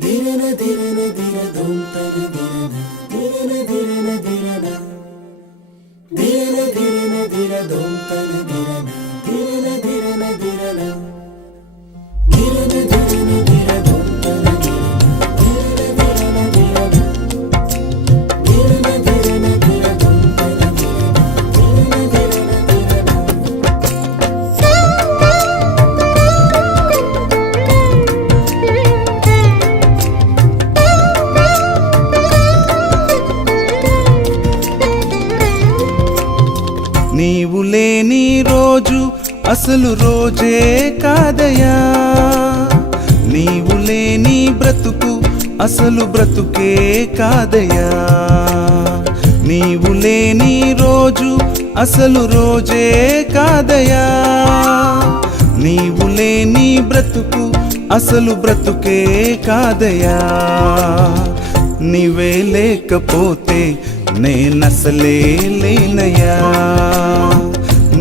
धिरन धिरन धिर धूम तन धिरन धिरन धिरन धिरन धिरन धिरन धिर धूम तन నీవు లేని రోజు అసలు రోజే కాదయా నీవు లేని బ్రతుకు అసలు బ్రతుకే కాదయా నీవు లేని రోజు అసలు రోజే కాదయా నీవు లేని బ్రతుకు అసలు బ్రతుకే కాదయా నీవే లేకపోతే నేనసలే లేనయా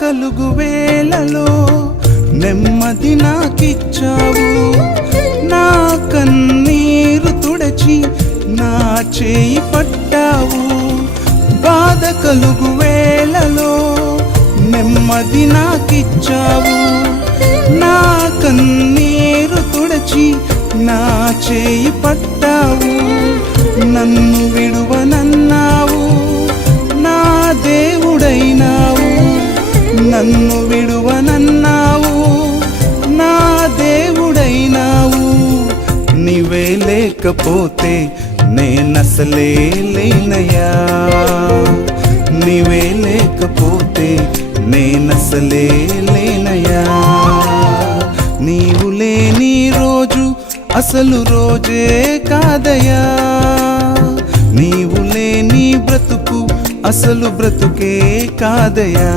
కలుగు వేలలో నెమ్మది నాకిచ్చావు నా కన్నీరు తుడచి నా చేయి పట్టావు బాధ కలుగు వేలలో నెమ్మది నాకిచ్చావు నా కన్నీరు తుడచి నా చేయి పట్టావు నన్ను నన్ను విడువనన్నావు నా దేవుడైనావు నీవే లేకపోతే నేనసలే లేనయ్యా నీవే లేకపోతే నేనసలే లేనయ్యా నీవు లేని రోజు అసలు రోజే కాదయా నీవు లేని బ్రతుకు అసలు బ్రతుకే కాదయా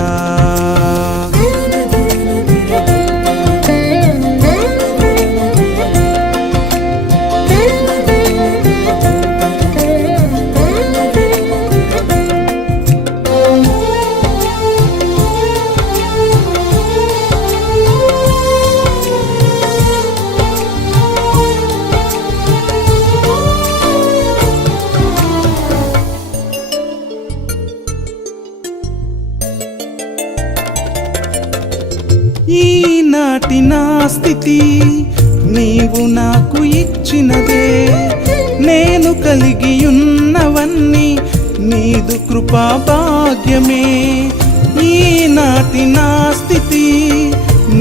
ఈనాటి నా స్థితి నీవు నాకు ఇచ్చినదే నేను కలిగి ఉన్నవన్నీ నీదు కృపా భాగ్యమే ఈనాటి నా స్థితి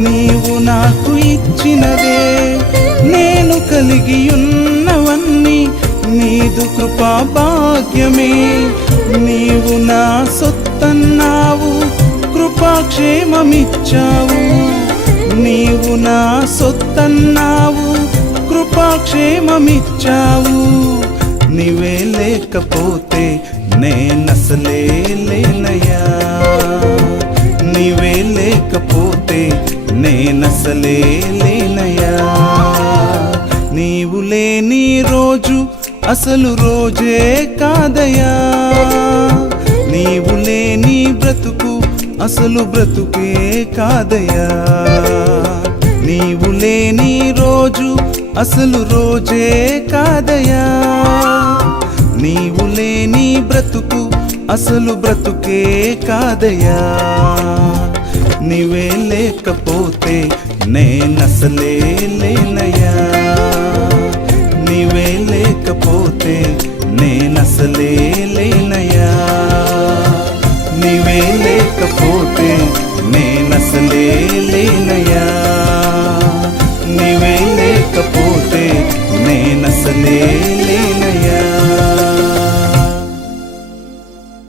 నీవు నాకు ఇచ్చినదే నేను కలిగి ఉన్నవన్నీ నీదు కృపా భాగ్యమే నీవు నా సొత్తన్నావు కృపాక్షేమమిచ్చావు నీవు నా సొత్తన్నావు కృపాక్షేమమిచ్చావు నీవే లేకపోతే నేనసలే లేనయ్యా నీవే లేకపోతే నేనసలే లేనయ్యా నీవు లేని రోజు అసలు రోజే కాదయా నీవు లేని బ్రతుకు అసలు బ్రతుకే కాదయ్యా నీవు లేని రోజు అసలు రోజే కాదయ్యా నీవు లేని బ్రతుకు అసలు బ్రతుకే కాదయ్యా నీవే లేకపోతే నేనసలే లేనయ్యా నీవే లేకపోతే ಮೇಲೆ